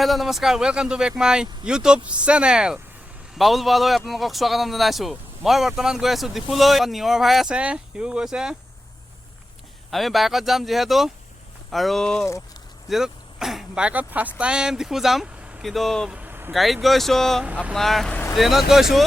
Hello' নমস্কাৰ welcome to back my YouTube channel Babul বৰালৈ আপোনালোকক স্বাগতম জনাইছোঁ। মই বৰ্তমান গৈ আছোঁ ডিফুলৈ। নিয়ৰ ভাই আছে, সিও গৈছে। আমি বাইকত যাম যিহেতু বাইকত ফাৰ্ষ্ট টাইম ডিফু যাম, কিন্তু গাড়ীত গৈছোঁ, আপোনাৰ ট্ৰেইনত গৈছোঁ।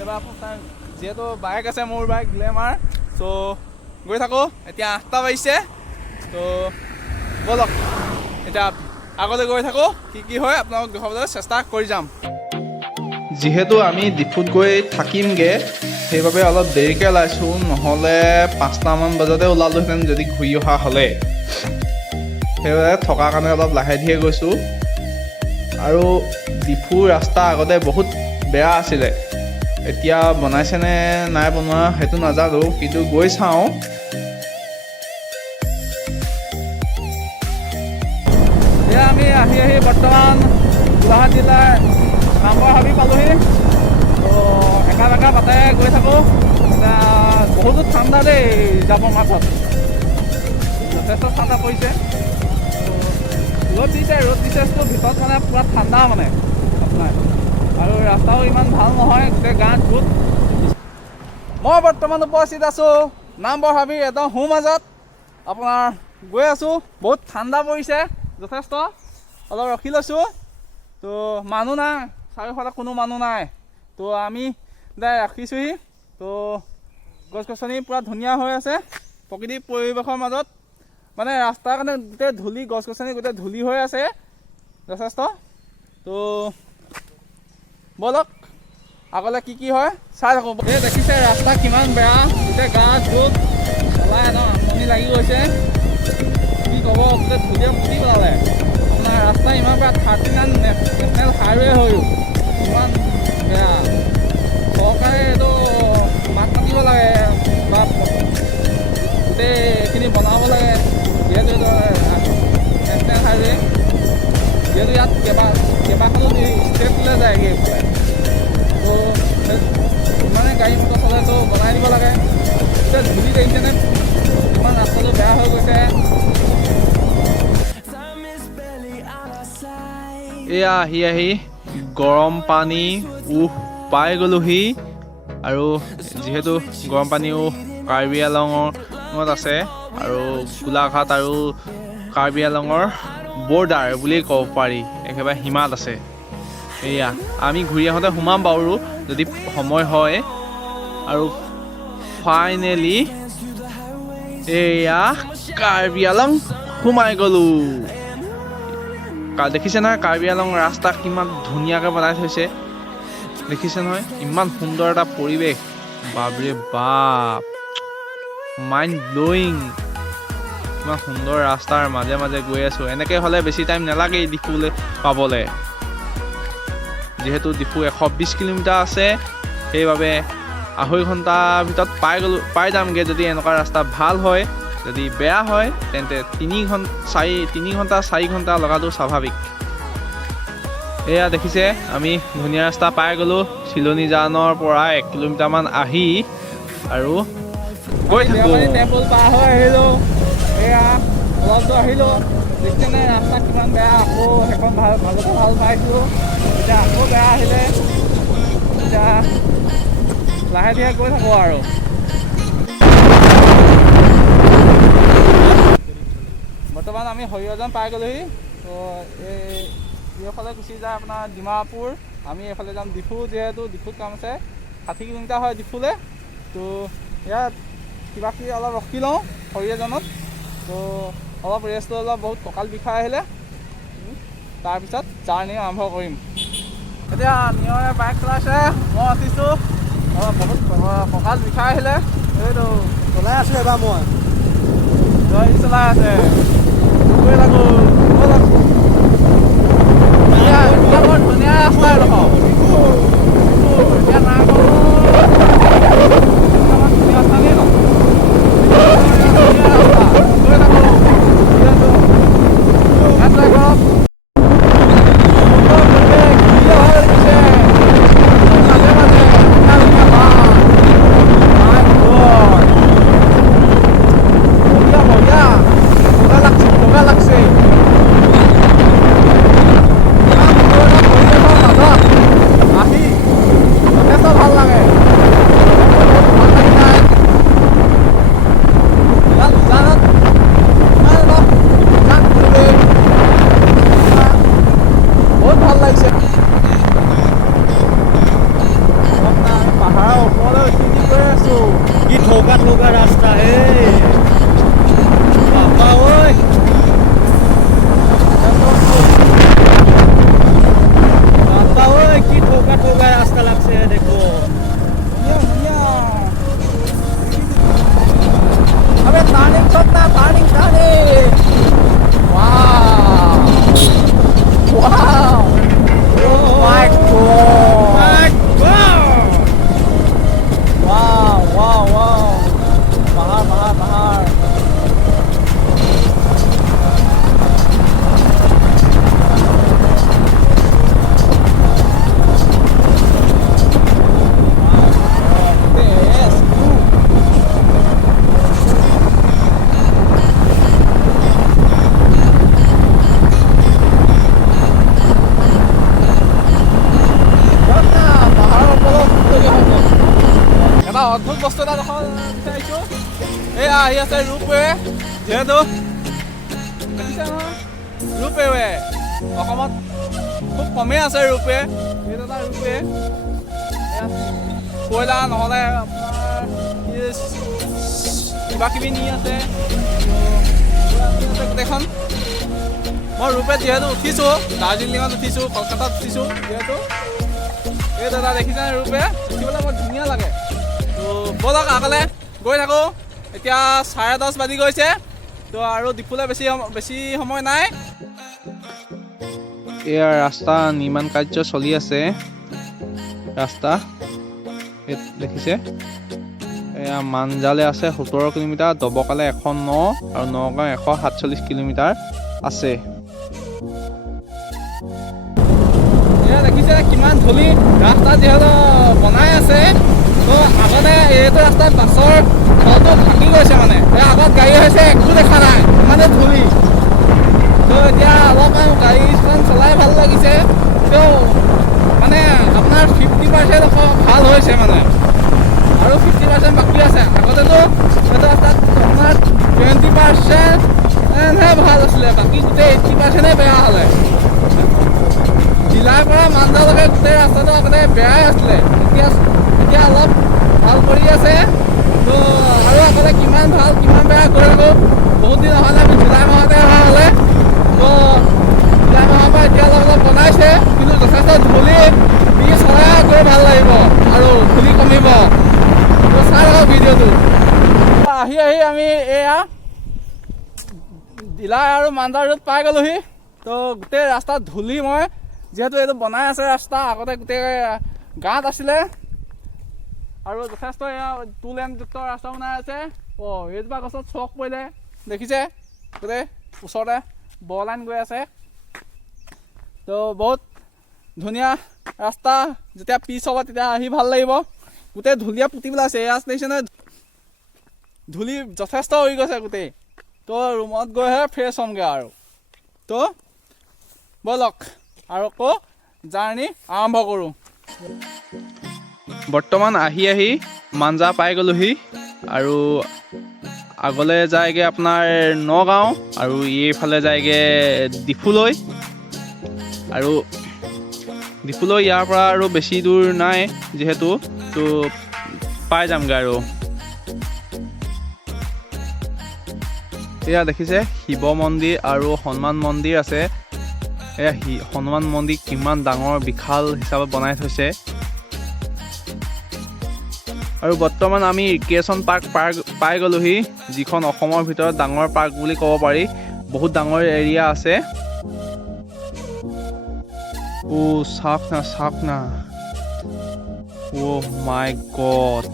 এইবাৰ ফাৰ্ষ্ট টাইম যিহেতু বাইক আছে, মোৰ বাইক গ্লেমাৰ। চ' গৈ থাকোঁ। এতিয়া 8টা বাজিছে, ত' ব'লক এতিয়া আগলৈ গৈ থাকোঁ। কি হয় আপোনালোকক দেখাবলৈ চেষ্টা কৰি যাম। যিহেতু আমি ডিফুত গৈ থাকিমগৈ, সেইবাবে অলপ দেৰিকৈ ওলাইছোঁ, নহ'লে 5টামান বজাতে ওলালোহেঁতেন যদি ঘূৰি অহা হ'লে। সেইবাবে থকাৰ কাৰণে অলপ লাহে ধীৰে গৈছোঁ। আৰু ডিফুৰ ৰাস্তা আগতে বহুত বেয়া আছিলে, এতিয়া বনাইছেনে নাই বনোৱা সেইটো নাজানো, কিন্তু গৈ চাওঁ। এতিয়া আমি আহি বৰ্তমান গোলাঘাট জিলাৰ নামবৰ হাবি পালোহি। তো একা বাটে গৈ থাকোঁ। এতিয়া বহুতো ঠাণ্ডা দেই, যাবৰ মাজত যথেষ্ট ঠাণ্ডা পৰিছে। ৰ'দ দিছে ভিতৰত মানে পূৰা ঠাণ্ডা মানে আপোনাৰ, আৰু ৰাস্তাও ইমান ভাল নহয়, গোটেই গাঁত গোট। মই বৰ্তমান উপস্থিত আছোঁ নামবৰ হাবিৰ একদম সোঁ মাজত। আপোনাৰ গৈ আছোঁ, বহুত ঠাণ্ডা পৰিছে যথেষ্ট। অলপ ৰখি লৈছোঁ, তো মানুহ নাই, চাৰিওফালে কোনো মানুহ নাই। তো আমি ৰাখিছোঁহি। তো গছ গছনি পূৰা ধুনীয়া হৈ আছে প্ৰকৃতিক পৰিৱেশৰ মাজত। মানে ৰাস্তাৰ কাৰণে গোটেই ধূলি, গছ গছনি গোটেই ধূলি হৈ আছে যথেষ্ট। তো ব'লক আগলৈ কি হয় চাই থাকোঁ। এই দেখিছে ৰাস্তা কিমান বেয়া, গোটেই গাঁত গোট চলাই একদম আমনি লাগি গৈছে। কি ক'ব, গোটেই ধূলিয়ে মুটি পেলালে। আপোনাৰ ৰাস্তা ইমান বেয়া, 39 নেশ্যনেল হাইৱে হৈ ইমান বেয়া। চৰকাৰে এইটো মাত মাতিব লাগে বা গোটেই এইখিনি বনাব লাগে, যিহেতু এইটো নেশ্যনেল হাইৱে। যিহেতু ইয়াত কেইবাখনো ষ্টেটলৈ যায়গৈ এইফালে, তো ইমানে গাড়ী মটৰ চলে, তো বনাই দিব লাগে। এতিয়া ধূলি দেখিছেনে, ইমান ৰাস্তাটো বেয়া হৈ গৈছে। এয়া আহি গৰম পানী পাই গ'লোহি। আৰু যিহেতু গৰম পানীও কাৰ্বি আংলঙত আছে, আৰু গোলাঘাট আৰু কাৰ্বি আংলঙৰ বৰ্ডাৰ বুলি ক'ব পাৰি, একেবাৰে সীমাত আছে। এয়া আমি ঘূৰি আহোঁতে সোমাম বাৰু যদি সময় হয়। আৰু ফাইনেলি এয়া কাৰ্বি আংলং সোমাই গ'লোঁ। দেখিছে নহয় কাৰ্বি আংলং ৰাস্তা কিমান ধুনীয়াকৈ বনাই থৈছে, দেখিছে নহয়, ইমান সুন্দৰ এটা পৰিৱেশ। বাপৰে বাপ, মাইণ্ড ব্লয়িং। ইমান সুন্দৰ ৰাস্তাৰ মাজে মাজে গৈ আছোঁ। এনেকৈ হ'লে বেছি টাইম নালাগেই ডিফুলৈ পাবলৈ। যিহেতু ডিফু 120 কিলোমিটাৰ আছে, সেইবাবে আঢ়ৈ ঘণ্টাৰ ভিতৰত পাই যামগৈ যদি এনেকুৱা ৰাস্তা ভাল হয়। যদি বেয়া হয় তেন্তে 3 ঘণ্টা 4 ঘণ্টা লগাটো স্বাভাৱিক। এয়া দেখিছে আমি ধুনীয়া ৰাস্তা পাই গ'লোঁ। চিলনী জানৰ পৰা 1 কিলোমিটাৰমান আহি আৰু গৈ থাকোঁ। টেম্পল পাৰ হৈ আহিলোঁ। এয়া অলপ দূৰ আহিলোঁ, দেখিছেনে ৰাস্তা কিমান বেয়া। আকৌ সেইখন মাজতে ভাল পাইছোঁ, এতিয়া আকৌ বেয়া আহিলে। এতিয়া লাহে ধীৰে গৈ থাকোঁ আৰু। বৰ্তমান আমি হৰিয়জন পাই গ'লোহি। তো এইফালে গুচি যায় আপোনাৰ ডিমাপুৰ, আমি এইফালে যাম ডিফু। যিহেতু ডিফুত কাম আছে, 60 কিলোমিটাৰ হয় ডিফুলৈ। তো ইয়াত কিবাকিবি অলপ ৰখি লওঁ হৰিয়জনত। তো অলপ ৰেষ্ট লৈ অলপ বহুত কঁকাল বিষাই আহিলে, তাৰপিছত জাৰ্ণি আৰম্ভ কৰিম। এতিয়া নিয়ৰে বাইক চলাইছে, মই উঠিছোঁ। বহুত কঁকাল বিষাই আহিলে, এইটো চলাই আছোঁ। এবাৰ মই চলাই আছে, গৈ থাকোঁ। বৰ ধুনীয়া ৰাস্তা দেখোন। এতিয়া নাই ধুনীয়া স্থানেই ন, গৈ থাকোঁ। যিহেতু দেখিছে নহয় ৰূপে অসমত খুব কমেই আছে ৰূপে এইটো এটা ৰূপে কয়লা নহ'লে আপোনাৰ কিবা কিবি নি আছে গোটেইখন মই ৰূপে যিহেতু উঠিছোঁ দাৰ্জিলিঙত উঠিছোঁ কলকাতাত উঠিছোঁ যিহেতু এই দাদা দেখিছেনে ৰূপে উঠিবলৈ বৰ ধুনীয়া লাগে তো ব'লক আগলৈ গৈ থাকোঁ এতিয়া 10:30 বাজি গৈছে তো আৰু ডিপুলৈ বেছি সময় নাই এয়া ৰাস্তা নিৰ্মাণ কাৰ্য চলি আছে ৰাস্তা দেখিছে এয়া মানজালে আছে 17 কিলোমিটাৰ দবকালে 109 আৰু নগাঁও 147 কিলোমিটাৰ আছে এয়া দেখিছে কিমান ধূলি ৰাস্তা যিহেতু বনাই আছে তো আগতে এইটো ৰাস্তাত বাছৰ তলটো থাকি গৈছে মানে আগত গাড়ী হৈছে একো দেখা নাই ইমানে ধূলি তো এতিয়া অলপমান গাড়ীখন চলাই ভাল লাগিছে তো মানে আপোনাৰ 50% ভাল হৈছে মানে আৰু 50% বাকী আছে আগতেতো এইটো ৰাস্তাত আপোনাৰ 20%হে ভাল আছিলে বাকী গোটেই 80%হে বেয়া হ'লে জিলাৰ পৰা মানজালৈকে গোটেই ৰাস্তাটো আগতে বেয়াই আছিলে এতিয়া অলপ ভাল কৰি আছে তো আৰু আগতে কিমান ভাল কিমান বেয়া কৰি থাকোঁ বহুত দিন অহা নাই আমি জুলাই মাহতে অহা হ'লে তো জুলাই মাহৰ পৰা এতিয়া অলপ বনাইছে কিন্তু যথেষ্ট ধূলি চলাই গৈ ভাল লাগিব আৰু ধূলি কমিব তো চাই থাকক ভিডিঅ'টো আহি আমি এয়া ডিলাই আৰু মানজাৰ ৰোড পাই গ'লোহি তো গোটেই ৰাস্তাত ধূলি মই যিহেতু এইটো বনাই আছে ৰাস্তা আগতে গোটেই গাঁত আছিলে আৰু যথেষ্ট এয়া 2 লেনযুক্ত ৰাস্তা বনাই আছে এইজোপা গছত চক পৰিলে দেখিছে গোটেই ওচৰতে লাইন গৈ আছে তো বহুত ধুনীয়া ৰাস্তা যেতিয়া পিচ হ'ব তেতিয়া আহি ভাল লাগিব গোটেই ধূলিয়া পুতি পেলাইছে এয়া ষ্টেচনে ধূলি যথেষ্ট হৈ গৈছে গোটেই তো ৰুমত গৈহে ফ্ৰেছ হ'মগৈ আৰু তো ব'লক আৰু আকৌ জাৰ্ণি আৰম্ভ কৰোঁ বৰ্তমান আহি মানজা পাই গ'লোহি আৰু আগলৈ যায়গৈ আপোনাৰ নগাঁও আৰু এইফালে যায়গৈ ডিফুলৈ আৰু ডিফুলৈ ইয়াৰ পৰা আৰু বেছি দূৰ নাই যিহেতু তো পাই যামগৈ আৰু এয়া দেখিছে শিৱ মন্দিৰ আৰু হনুমান মন্দিৰ আছে এয়া হনুমান মন্দিৰ কিমান ডাঙৰ বিশাল হিচাপে বনাই থৈছে আৰু বৰ্তমান আমি ৰিক্ৰিয়েশ্যন পাৰ্ক পাই গ'লোহি যিখন অসমৰ ভিতৰত ডাঙৰ পাৰ্ক বুলি ক'ব পাৰি বহুত ডাঙৰ এৰিয়া আছে চাওক না মাই গড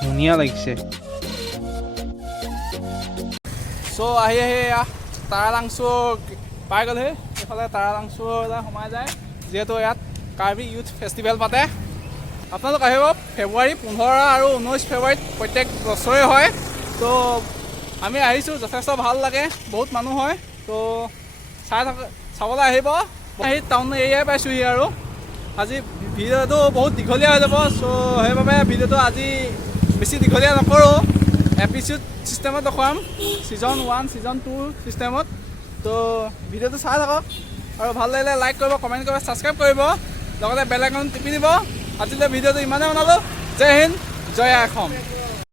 ধুনীয়া লাগিছে চ' আহি তাৰালাংচু পাই গ'লহি এইফালে তাৰালাংচু সোমাই যায় যিহেতু ইয়াত কাৰ্বি ইউথ ফেষ্টিভেল পাতে আপোনালোক আহিব ফেব্ৰুৱাৰী 15 আৰু 19 ফেব্ৰুৱাৰীত প্ৰত্যেক বছৰে হয় তো আমি আহিছোঁ যথেষ্ট ভাল লাগে বহুত মানুহ হয় তো চাবলৈ আহিব আহি টাউন এৰিয়াই পাইছোঁহি আৰু আজি ভিডিঅ'টো বহুত দীঘলীয়া হৈ যাব চ' সেইবাবে ভিডিঅ'টো আজি বেছি দীঘলীয়া নকৰোঁ এপিচড চিষ্টেমত দেখুৱাম ছিজন 1 ছিজন 2 চিষ্টেমত তো ভিডিঅ'টো চাই থাকক আৰু ভাল লাগিলে লাইক কৰিব কমেণ্ট কৰিব ছাবস্ক্ৰাইব কৰিব লগতে বেল আইকন টিপি দিব আজিলৈ ভিডিঅ'টো ইমানেই বনালোঁ জয় হিন্দ জয় অসম